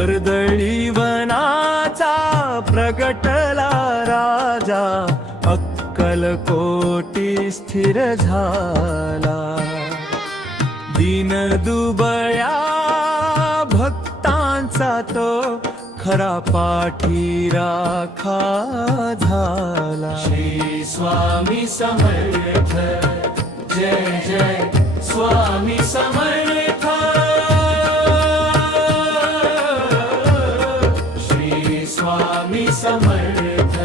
कर्दळी वनाचा प्रगटला राजा, अक्कलकोटी स्थिर झाला. दीनदुबळ्या भक्तांचा तो खरा पाठीराखा झाला. श्री स्वामी समर्थ, जय जय स्वामी समर्थ. श्री स्वामी समर्थ,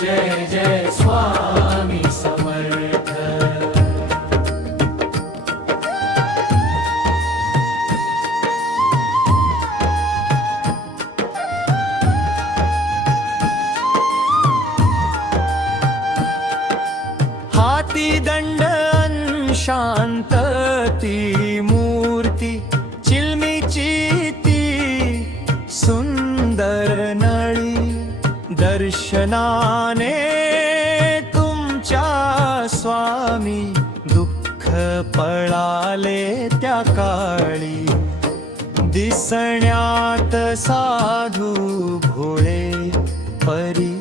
जय जय स्वामी समर्थ. हाती दंड शांत ती मूर्ती, चिलमीची ती सुंदर नळी. दर्शनाने तुमच्या स्वामी दुःख पळाले त्या काळी. दिसण्यात साधू भोळे परी,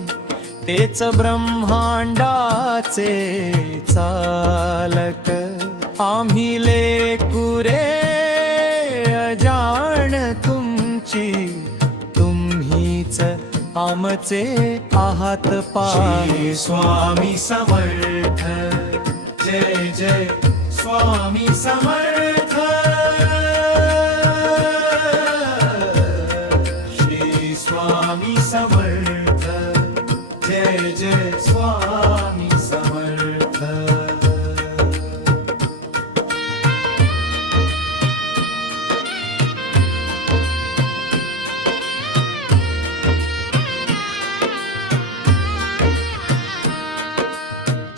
तेच ब्रह्मांडाचे चालक. आम्ही लेकुरे अजाण तुमची, तुम्हीच आमचे आहात पार. श्री स्वामी समर्थ, जय जय स्वामी समर्थ. श्री स्वामी समर्थ, जय जय स्वामी समर्थ.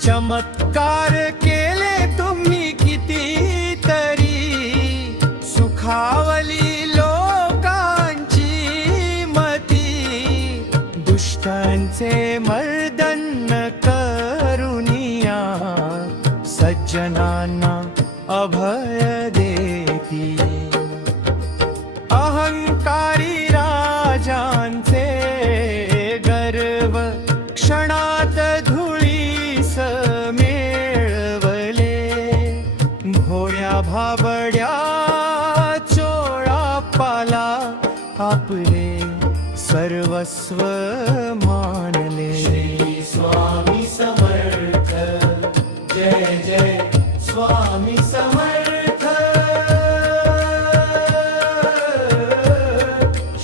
चमत्कार केले तुम्ही कितीतरी, सुखावली लोकांची मती. दुष्टांचे मर्दन करुनिया, सज्जनांना अभय देती. अहंकारी राजांचे गर्व क्षणात धुळीस मेळवले. भोळ्या भाबड्या चोळापाला आपले सर्वस्व मानले. श्री स्वामी समर्थ, जय जय स्वामी समर्थ.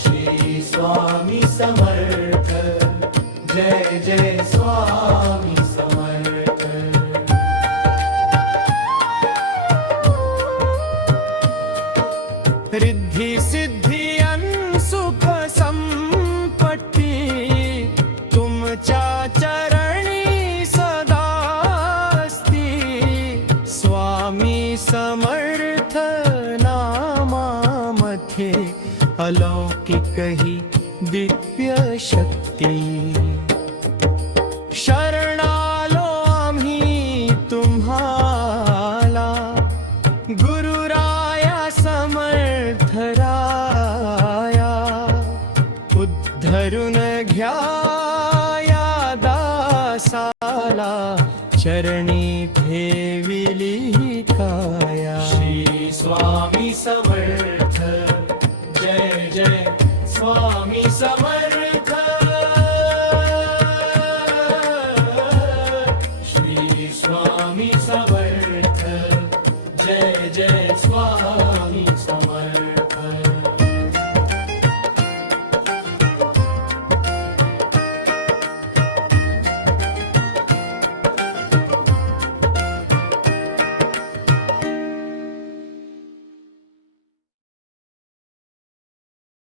श्री स्वामी समर्थ, जय जय स्वामी समर्थ. रिद्धी सिद्धी अन सुख संपत्ती, तुमच्या चरणी सदा असती. स्वामी समर्थ नामामध्ये अलौकिक ही दिव्य शक्ती. शरणालो आम्ही तुम्हाला, गुरुराया समर्थ राया. उद्धरून घ्या या दासाला, चरणी ठेविली काया. श्री स्वामी समर्थ, जय जय स्वामी समर्थ.